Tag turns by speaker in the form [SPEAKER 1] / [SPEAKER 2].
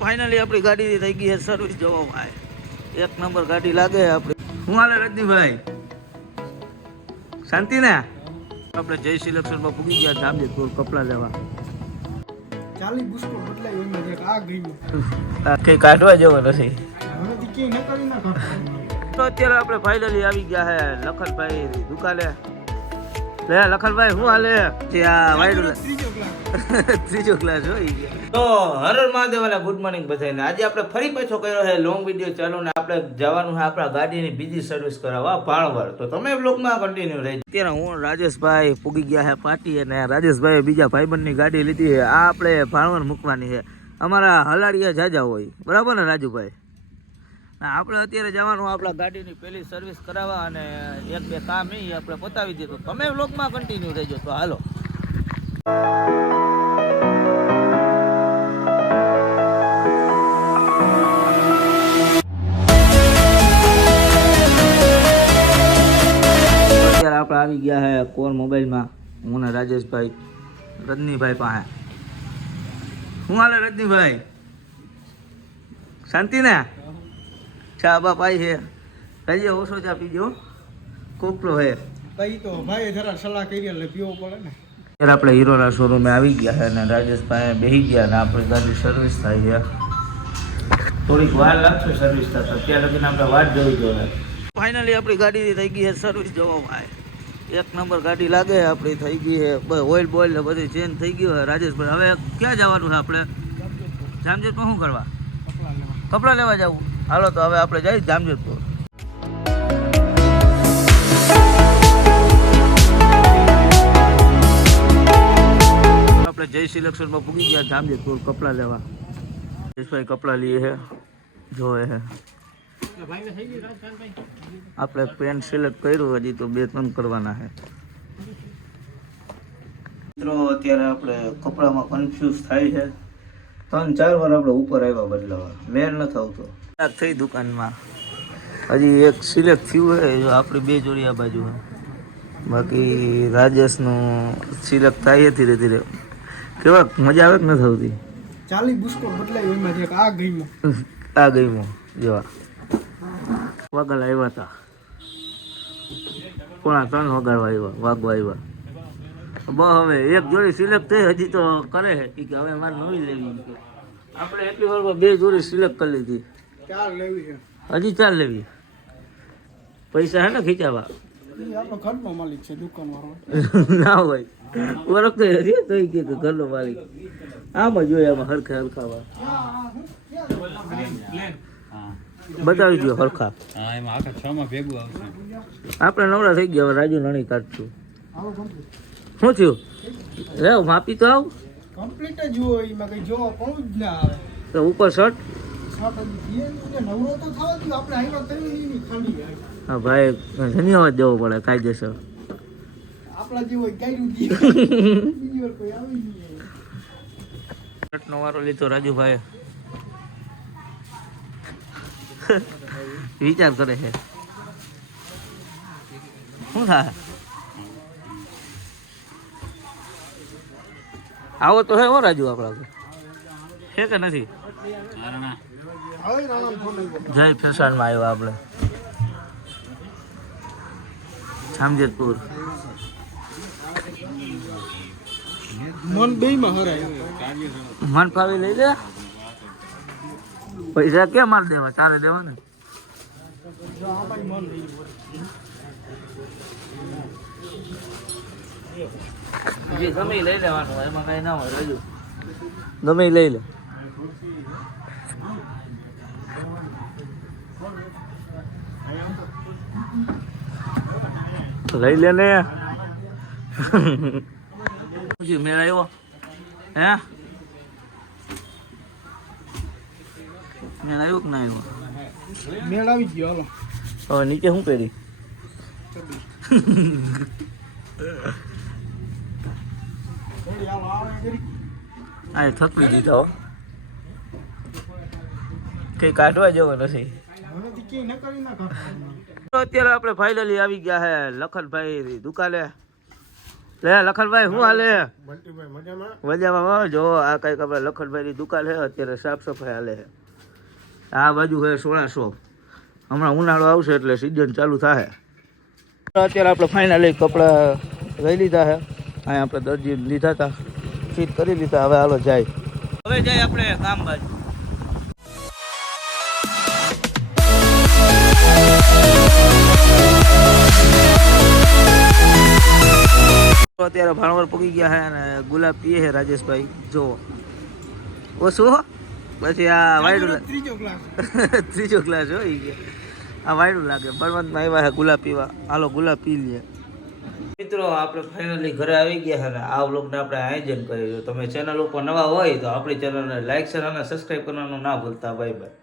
[SPEAKER 1] Finally આપણી ગાડી થઈ ગઈ છે સર્વિસ જવા ભાઈ એક નંબર ગાડી લાગે આપણી. હું હાલે રજનીભાઈ? શાંતિ ને? આપણે જય સિલેક્શનમાં પૂગી ગયા જામજેતપુર કપડા લેવા.
[SPEAKER 2] ચાલી બુસ્કો બદલાય એમાં જે આ ગયું
[SPEAKER 1] કઈ કાઢવા જેવો નથી. તો અત્યારે આપણે ફાઇનલી આવી ગયા છે લખનભાઈ દુકાને. લે લખનભાઈ શું હાલે? ત્યાં વાયડું
[SPEAKER 2] ત્રીજો ક્લાસ
[SPEAKER 1] ત્રીજો ક્લાસ હોય તો હરર મહાદેવાલા ગુડ મોર્નિંગ બધાને આજે આપણે ફરી પાછો કર્યો છે લોંગ વીડિયો ચાલુ ને આપણે જવાનું છે આપણા ગાડીની બીજી સર્વિસ કરાવવા ભાણવર તો તમે બ્લોગમાં કન્ટિન્યુ રહેજો. અત્યારે હું રાજેશભાઈ પૂગી ગયા છે પાર્ટી અને રાજેશભાઈ બીજા ભાઈબંધની ગાડી લીધી આ આપણે ભાણવર મૂકવાની છે. અમારા હલાડિયા જાજા હોય. બરાબર ને રાજુભાઈ? આપણે અત્યારે જવાનું આપણા ગાડીની પહેલી સર્વિસ કરાવવા અને એક બે કામ એ આપણે પતાવી દીધું તમે બ્લોગમાં કન્ટિન્યુ રહેજો. તો હાલો. અત્યારે આપણે આવી ગયા હે કોર મોબાઈલમાં. હું ને રાજેશભાઈ. રજનીભાઈ પાસે. શું હાલે રજનીભાઈ? શાંતિ ને? ચા બા પાઈ છે રજે ઓછો ચા પીજો. કોપલો હે.
[SPEAKER 2] તઈ તો ભાઈ જરા સલાહ કરી એટલે પીવો પડે ને.
[SPEAKER 1] ત્યારે આપણે હીરોના શોરૂમે આવી ગયા છે અને રાજેશભાઈ બેસી ગયા ને આપણી ગાડી સર્વિસ થાય છે. થોડીક વાર લાગશે સર્વિસ થતા ત્યાં લગીને આપણે વાત જોઈ જોઈએ ફાઇનલી આપણી ગાડી થઈ ગઈ છે સર્વિસ જવા ભાઈ. એક નંબર ગાડી લાગે આપણી થઈ ગઈ છે ઓઇલ બોઇલ ને બધી ચેન્જ થઈ ગયું રાજેશ રાજેશભાઈ હવે ક્યાં જવાનું છે આપણે? જામજેટમાં શું કરવા?
[SPEAKER 2] કપડાં લેવા
[SPEAKER 1] જવું? હાલો, તો હવે આપણે જઈએ જામજોધપુર. આપણે જય સિલેક્શનમાં પૂગી ગયા જામજોધપુર કપડાં લેવા. જયેશભાઈ કપડાં લઈએ છે જોવે છે આપણે પેન્ટ સિલેક્ટ કર્યું હજી તો બે ત્રણ કરવાના છે મિત્રો, અત્યારે આપણે કપડામાં કન્ફ્યુઝ થાય છે. ત્રણ ચાર વાર આપણે ઉપર આવ્યા બદલાવા. મેળ નથી આવતો થઈ દુકાનમાં. હજી એક સિલેક્ટ થયું હોય જો આપણી બે જોડી આ બાજુ છે બાકી રાજેશનું સિલેક્ટ થાય છે ધીરે ધીરે. કેવા મજા આવે કે નથી આવતી?
[SPEAKER 2] ચાલી બુસ્કો બદલાય એમાં જે આ ગઈમો
[SPEAKER 1] આ ગઈમો જેવા. વાગલ આવ્યા હતા. પોણા ત્રણ વગાડવા આવ્યા વાગવા આવ્યા. બસ હવે એક જોડી સિલેક્ટ થઈ હજી તો કરે છે. કે હવે મારે નવી લેવી છે. આપણે એટલી વાર બે જોડી સિલેક્ટ કરી લીધી.
[SPEAKER 2] ચાર લેવી છે.
[SPEAKER 1] હજી ચાલ લેવી. પૈસા હે ને ખીચાવા?
[SPEAKER 2] ઘરનો માલિક છે દુકાન વાળો
[SPEAKER 1] ના હોય. ઓળખતો નથી તો કે કે ઘરનો માલિક. આમાં જોઈએ આમાં હરખા હરખાવા. બતાવી દો હરખા.
[SPEAKER 3] હા એમાં આખા છ માં ભેગું
[SPEAKER 1] આપણે નવરા થઈ ગયા હવે રાજુ નણી કાઢશું શું થયું? રે માપી તો આવ.
[SPEAKER 2] કમ્પ્લીટ જ હોય એમાં કઈ જોવા પણ જ ના આવે.
[SPEAKER 1] તો ઉપર શર્ટ? હા ભાઈ ધન્યવાદ દેવો પડે કાયદેસર.
[SPEAKER 2] આપણા જેવો
[SPEAKER 1] શર્ટનો વારો લીધો રાજુભાઈ વિચાર કરે છે. શું થાય? આવો તો હે હો રાજુ આપણા છે કે નથી? જય ફેશનમાં આવ્યા આપણે. જામજેતપુર.
[SPEAKER 2] મન બે
[SPEAKER 1] મન ફાવી લઈ લે. પૈસા કેમ માર દેવા? તારે દેવા ને
[SPEAKER 2] જો
[SPEAKER 1] ગમે લઈ લેવાનું એમાં કઈ ના હોય રાજુ. ગમે લઈ લે. લઈ લે ને. મેળ આવ્યો. હે? મેળ આવ્યો કે ના આવ્યો?
[SPEAKER 2] મેળ આવી ગયો હાલો.
[SPEAKER 1] હવે નીચે શું કરી આ થકવી દીધો. કઈ કાઢવા જેવો નથી. અત્યારે આપણે ફાઇનલી આવી ગયા હે લખનભાઈ દુકાને. લે લખનભાઈ શું હાલે?
[SPEAKER 2] મજામાં?
[SPEAKER 1] મજામાં હો, જો આ કંઈક આપણે લખનભાઈની દુકાન હે અત્યારે સાફ સફાઈ હાલે છે આ બાજુ છે સોળાસો. હમણાં ઉનાળો આવશે એટલે સિઝન ચાલુ થાય અત્યારે આપણે ફાઇનલી કપડાં લઈ લીધા હે. અહીંયા આપણે દરજી લીધા હતા. ફિટ કરી લીધા. હવે હાલો જાય. હવે જાય આપણે કામ બાજુ. તો અત્યારે ભાણવર પૂકી ગયા છે અને ગુલાબ પીએ છે રાજેશભાઈ. જો ઓ શું પછી આ વાયડું
[SPEAKER 2] ત્રીજો ક્લાસ
[SPEAKER 1] ત્રીજો ક્લાસ હોય ગયા આ વાયડું લાગે. બળવંતમાં આવ્યા છે ગુલાબ પીવા. હાલો ગુલાબ પી લઈએ મિત્રો આપણે ફાઇનલી ઘરે આવી ગયા છે અને આ વ્લોગને આપણે આયોજન કર્યું તમે ચેનલ ઉપર નવા હોય તો આપણી ચેનલને લાઈક શેર અને સબસ્ક્રાઈબ કરવાનું ના ભૂલતા. Bye bye